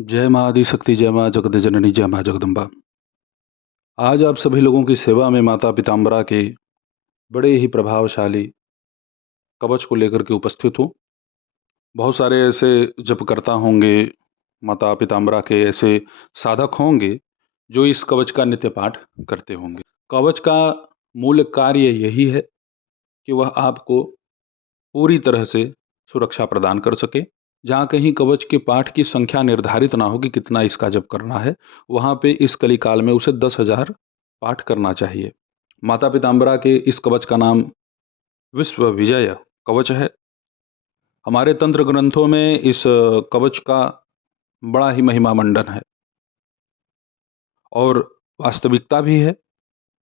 जय माँ आदिशक्ति, जय माँ जगत जननी, जय माँ जगदम्बा। आज आप सभी लोगों की सेवा में माता पीताम्बरा के बड़े ही प्रभावशाली कवच को लेकर के उपस्थित हूँ। बहुत सारे ऐसे जपकर्ता होंगे, माता पीताम्बरा के ऐसे साधक होंगे जो इस कवच का नित्य पाठ करते होंगे। कवच का मूल कार्य यही है कि वह आपको पूरी तरह से सुरक्षा प्रदान कर सके। जहाँ कहीं कवच के पाठ की संख्या निर्धारित ना हो कि कितना इसका जप करना है, वहाँ पे इस कली काल में उसे 10,000 पाठ करना चाहिए। माता पीताम्बरा के इस कवच का नाम विश्व विजय कवच है। हमारे तंत्र ग्रंथों में इस कवच का बड़ा ही महिमा मंडन है और वास्तविकता भी है।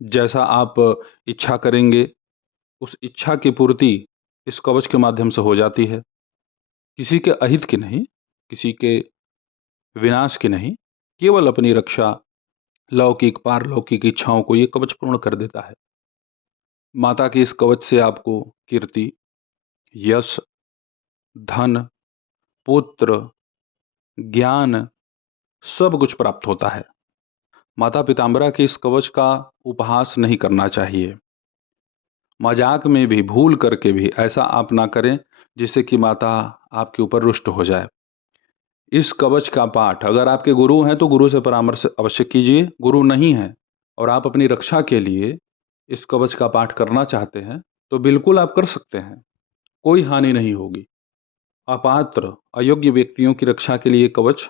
जैसा आप इच्छा करेंगे, उस इच्छा की पूर्ति इस कवच के माध्यम से हो जाती है। किसी के अहित की नहीं, किसी के विनाश की नहीं, केवल अपनी रक्षा, लौकिक पारलौकिक इच्छाओं को ये कवच पूर्ण कर देता है। माता के इस कवच से आपको कीर्ति, यश, धन, पुत्र, ज्ञान सब कुछ प्राप्त होता है। माता पीताम्बरा के इस कवच का उपहास नहीं करना चाहिए। मजाक में भी, भूल करके भी ऐसा आप ना करें जिससे कि माता आपके ऊपर रुष्ट हो जाए। इस कवच का पाठ अगर आपके गुरु हैं तो गुरु से परामर्श अवश्य कीजिए। गुरु नहीं है और आप अपनी रक्षा के लिए इस कवच का पाठ करना चाहते हैं तो बिल्कुल आप कर सकते हैं, कोई हानि नहीं होगी। अपात्र, अयोग्य व्यक्तियों की रक्षा के लिए कवच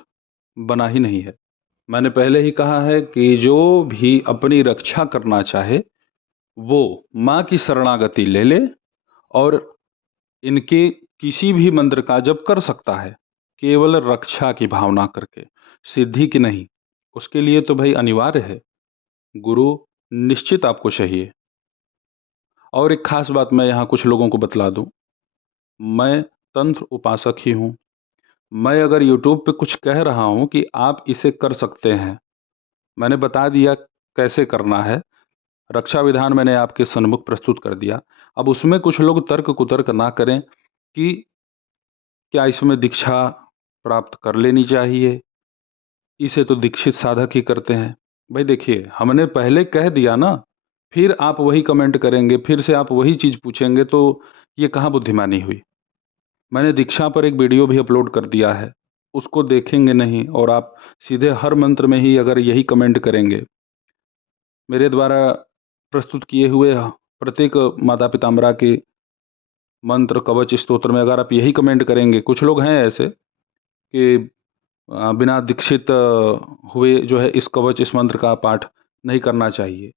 बना ही नहीं है। मैंने पहले ही कहा है कि जो भी अपनी रक्षा करना चाहे वो माँ की शरणागति ले ले और इनके किसी भी मंत्र का जप कर सकता है, केवल रक्षा की भावना करके, सिद्धि की नहीं। उसके लिए तो भाई अनिवार्य है, गुरु निश्चित आपको चाहिए। और एक खास बात मैं यहाँ कुछ लोगों को बतला दूँ, मैं तंत्र उपासक ही हूँ। मैं अगर यूट्यूब पे कुछ कह रहा हूँ कि आप इसे कर सकते हैं, मैंने बता दिया कैसे करना है, रक्षा विधान मैंने आपके सन्मुख प्रस्तुत कर दिया। अब उसमें कुछ लोग तर्क कुतर्क ना करें कि क्या इसमें दीक्षा प्राप्त कर लेनी चाहिए, इसे तो दीक्षित साधक ही करते हैं। भाई देखिए, हमने पहले कह दिया ना, फिर आप वही कमेंट करेंगे, फिर से आप वही चीज़ पूछेंगे, तो ये कहाँ बुद्धिमानी हुई। मैंने दीक्षा पर एक वीडियो भी अपलोड कर दिया है, उसको देखेंगे नहीं और आप सीधे हर मंत्र में ही अगर यही कमेंट करेंगे, मेरे द्वारा प्रस्तुत किए हुए प्रत्येक माता पिताम्बरा के मंत्र, कवच, स्तोत्र में अगर आप यही कमेंट करेंगे, कुछ लोग हैं ऐसे कि बिना दीक्षित हुए जो है इस कवच, इस मंत्र का पाठ नहीं करना चाहिए।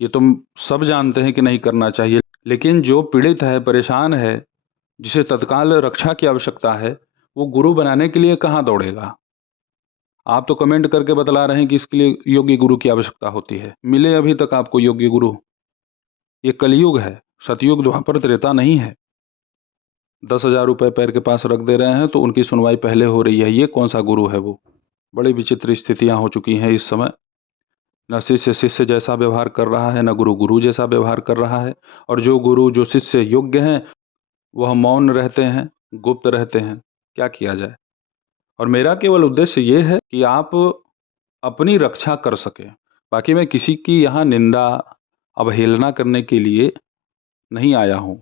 ये तो सब जानते हैं कि नहीं करना चाहिए, लेकिन जो पीड़ित है, परेशान है, जिसे तत्काल रक्षा की आवश्यकता है, वो गुरु बनाने के लिए कहाँ दौड़ेगा। आप तो कमेंट करके बतला रहे हैं कि इसके लिए योग्य गुरु की आवश्यकता होती है। मिले अभी तक आपको योग्य गुरु? ये कलयुग है, सतयुग द्वापर त्रेता नहीं है। 10,000 रुपये पैर के पास रख दे रहे हैं तो उनकी सुनवाई पहले हो रही है। ये कौन सा गुरु है वो? बड़ी विचित्र स्थितियां हो चुकी हैं इस समय। न शिष्य शिष्य जैसा व्यवहार कर रहा है, न गुरु गुरु जैसा व्यवहार कर रहा है। और जो गुरु, जो शिष्य योग्य हैं, वह मौन रहते हैं, गुप्त रहते हैं। क्या किया जाए। और मेरा केवल उद्देश्य ये है कि आप अपनी रक्षा कर सकें। बाकी मैं किसी की यहाँ निंदा, अवहेलना करने के लिए नहीं आया हूँ।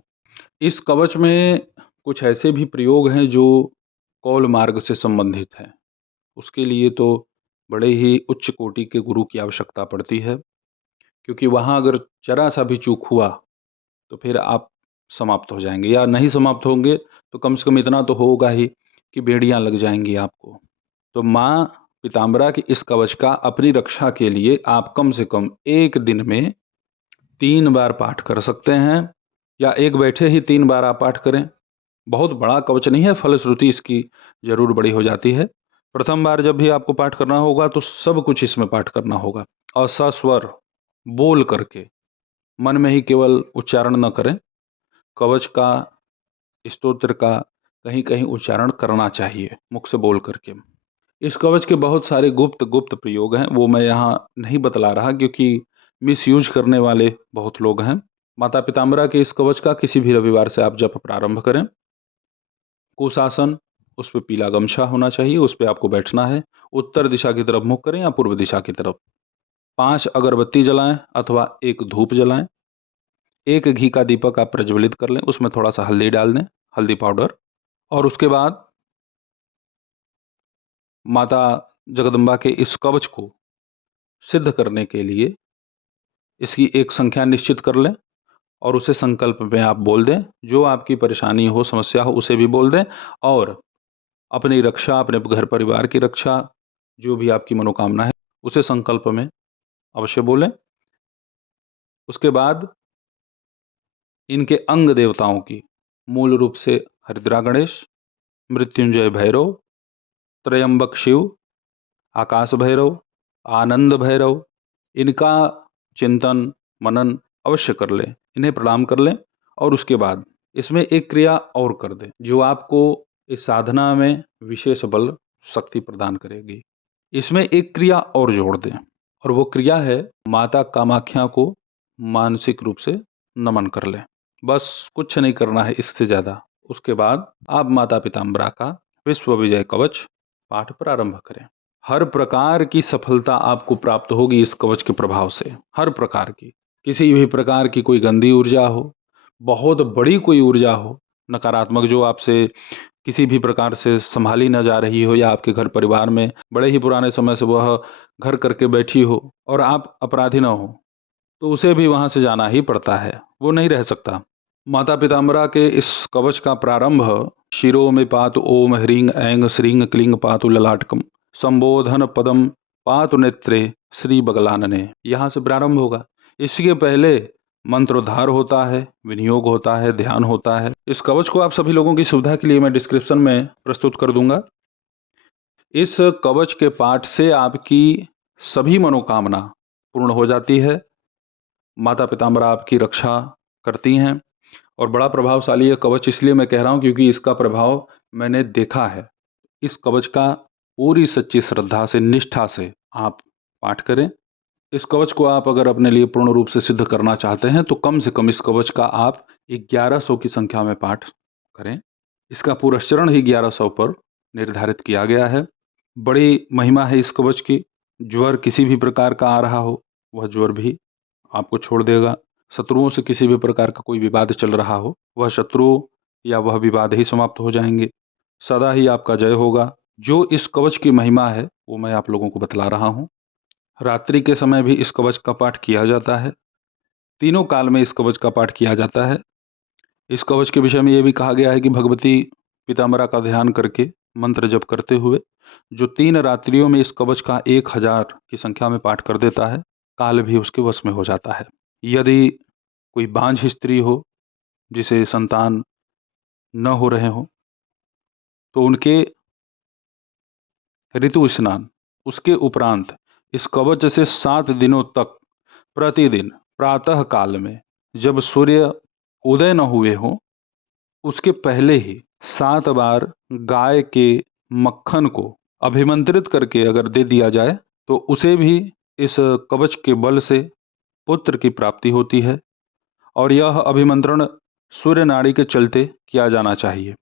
इस कवच में कुछ ऐसे भी प्रयोग हैं जो कौल मार्ग से संबंधित हैं। उसके लिए तो बड़े ही उच्च कोटि के गुरु की आवश्यकता पड़ती है, क्योंकि वहाँ अगर जरा सा भी चूक हुआ तो फिर आप समाप्त हो जाएंगे, या नहीं समाप्त होंगे तो कम से कम इतना तो होगा ही कि बेड़ियाँ लग जाएंगी आपको। तो माँ पीताम्बरा की इस कवच का अपनी रक्षा के लिए आप कम से कम एक दिन में 3 बार पाठ कर सकते हैं, या एक बैठे ही 3 बार आप पाठ करें। बहुत बड़ा कवच नहीं है, फलश्रुति इसकी जरूर बड़ी हो जाती है। प्रथम बार जब भी आपको पाठ करना होगा तो सब कुछ इसमें पाठ करना होगा, और सस्वर बोल करके, मन में ही केवल उच्चारण न करें। कवच का, स्तोत्र का कहीं कहीं उच्चारण करना चाहिए, मुख से बोल करके। इस कवच के बहुत सारे गुप्त गुप्त प्रयोग हैं, वो मैं यहाँ नहीं बतला रहा क्योंकि मिसयूज करने वाले बहुत लोग हैं। माता पिताम्बरा के इस कवच का किसी भी रविवार से आप जप प्रारंभ करें। कुशासन, उस पे पीला गमछा होना चाहिए, उस पे आपको बैठना है। उत्तर दिशा की तरफ मुँह करें या पूर्व दिशा की तरफ। 5 अगरबत्ती जलाएँ अथवा 1 धूप जलाएँ। 1 घी का दीपक आप प्रज्वलित कर लें, उसमें थोड़ा-सा हल्दी डाल दें, हल्दी पाउडर। और उसके बाद माता जगदम्बा के इस कवच को सिद्ध करने के लिए इसकी एक संख्या निश्चित कर लें और उसे संकल्प में आप बोल दें। जो आपकी परेशानी हो, समस्या हो, उसे भी बोल दें और अपनी रक्षा, अपने घर परिवार की रक्षा, जो भी आपकी मनोकामना है, उसे संकल्प में अवश्य बोलें। उसके बाद इनके अंग देवताओं की मूल रूप से हरिद्रा गणेश, मृत्युंजय भैरव, त्रयंबक शिव, आकाश भैरव, आनंद भैरव, इनका चिंतन मनन अवश्य कर लें, इन्हें प्रणाम कर लें। और उसके बाद इसमें एक क्रिया और कर दें जो आपको इस साधना में विशेष बल शक्ति प्रदान करेगी। इसमें एक क्रिया और जोड़ दें और वो क्रिया है माता कामाख्या को मानसिक रूप से नमन कर लें। बस कुछ नहीं करना है इससे ज़्यादा। उसके बाद आप माता पीताम्बरा का विश्व विजय कवच पाठ प्रारंभ करें। हर प्रकार की सफलता आपको प्राप्त होगी इस कवच के प्रभाव से, हर प्रकार की। किसी भी प्रकार की कोई गंदी ऊर्जा हो, बहुत बड़ी कोई ऊर्जा हो, नकारात्मक जो आपसे किसी भी प्रकार से संभाली न जा रही हो या आपके घर परिवार में बड़े ही पुराने समय से वह घर करके बैठी हो और आप अपराधी न हो, तो उसे भी वहाँ से जाना ही पड़ता है, वो नहीं रह सकता। माता पीताम्बरा के इस कवच का प्रारंभ शिरो में पातु ओम ह्रीं ऐं श्रीं क्लीं पातु ललाटकम संबोधन पदम पातु नेत्रे श्री बगलानने, यहाँ से प्रारंभ होगा। इसके पहले मंत्रोद्धार होता है, विनियोग होता है, ध्यान होता है। इस कवच को आप सभी लोगों की सुविधा के लिए मैं डिस्क्रिप्शन में प्रस्तुत कर दूंगा। इस कवच के पाठ से आपकी सभी मनोकामना पूर्ण हो जाती है। माता पीताम्बरा आपकी रक्षा करती हैं और बड़ा प्रभावशाली ये कवच इसलिए मैं कह रहा हूँ क्योंकि इसका प्रभाव मैंने देखा है। इस कवच का पूरी सच्ची श्रद्धा से, निष्ठा से आप पाठ करें। इस कवच को आप अगर अपने लिए पूर्ण रूप से सिद्ध करना चाहते हैं तो कम से कम इस कवच का आप 1100 की संख्या में पाठ करें। इसका पुरस्चरण ही 1100 पर निर्धारित किया गया है। बड़ी महिमा है इस कवच की। ज्वर किसी भी प्रकार का आ रहा हो, वह ज्वर भी आपको छोड़ देगा। शत्रुओं से किसी भी प्रकार का कोई विवाद चल रहा हो, वह शत्रु या वह विवाद ही समाप्त हो जाएंगे। सदा ही आपका जय होगा। जो इस कवच की महिमा है वो मैं आप लोगों को बतला रहा हूँ। रात्रि के समय भी इस कवच का पाठ किया जाता है। तीनों काल में इस कवच का पाठ किया जाता है। इस कवच के विषय में ये भी कहा गया है कि भगवती पीताम्बरा का ध्यान करके मंत्र जप करते हुए जो 3 रात्रियों में इस कवच का 1000 की संख्या में पाठ कर देता है, काल भी उसके वश में हो जाता है। यदि कोई बांझ स्त्री हो जिसे संतान न हो रहे हो तो उनके ऋतु स्नान उसके उपरांत इस कवच से 7 दिनों तक प्रतिदिन प्रातः काल में जब सूर्य उदय न हुए हो उसके पहले ही 7 बार गाय के मक्खन को अभिमंत्रित करके अगर दे दिया जाए तो उसे भी इस कवच के बल से पुत्र की प्राप्ति होती है। और यह अभिमंत्रण सूर्य नाड़ी के चलते किया जाना चाहिए।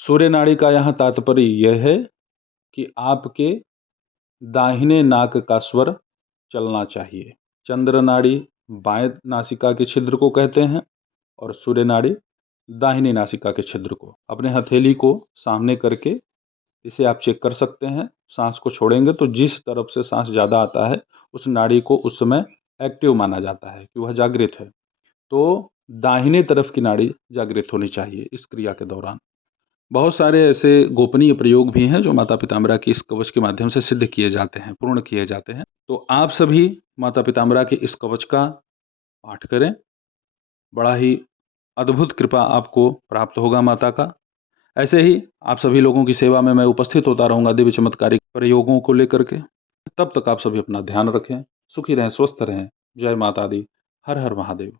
सूर्य नाड़ी का यहाँ तात्पर्य यह है कि आपके दाहिने नाक का स्वर चलना चाहिए। चंद्र नाड़ी बाएं नासिका के छिद्र को कहते हैं और सूर्य नाड़ी दाहिनी नासिका के छिद्र को। अपने हथेली को सामने करके इसे आप चेक कर सकते हैं। सांस को छोड़ेंगे तो जिस तरफ से सांस ज़्यादा आता है उस नाड़ी को उस समय एक्टिव माना जाता है कि वह जागृत है। तो दाहिने तरफ की नाड़ी जागृत होनी चाहिए इस क्रिया के दौरान। बहुत सारे ऐसे गोपनीय प्रयोग भी हैं जो माता पीताम्बरा की इस कवच के माध्यम से सिद्ध किए जाते हैं, पूर्ण किए जाते हैं। तो आप सभी माता पीताम्बरा के इस कवच का पाठ करें। बड़ा ही अद्भुत कृपा आपको प्राप्त होगा माता का। ऐसे ही आप सभी लोगों की सेवा में मैं उपस्थित होता रहूँगा दिव्य चमत्कारिक प्रयोगों को लेकर के। तब तक आप सभी अपना ध्यान रखें, सुखी रहें, स्वस्थ रहें। जय माता दी। हर हर महादेव।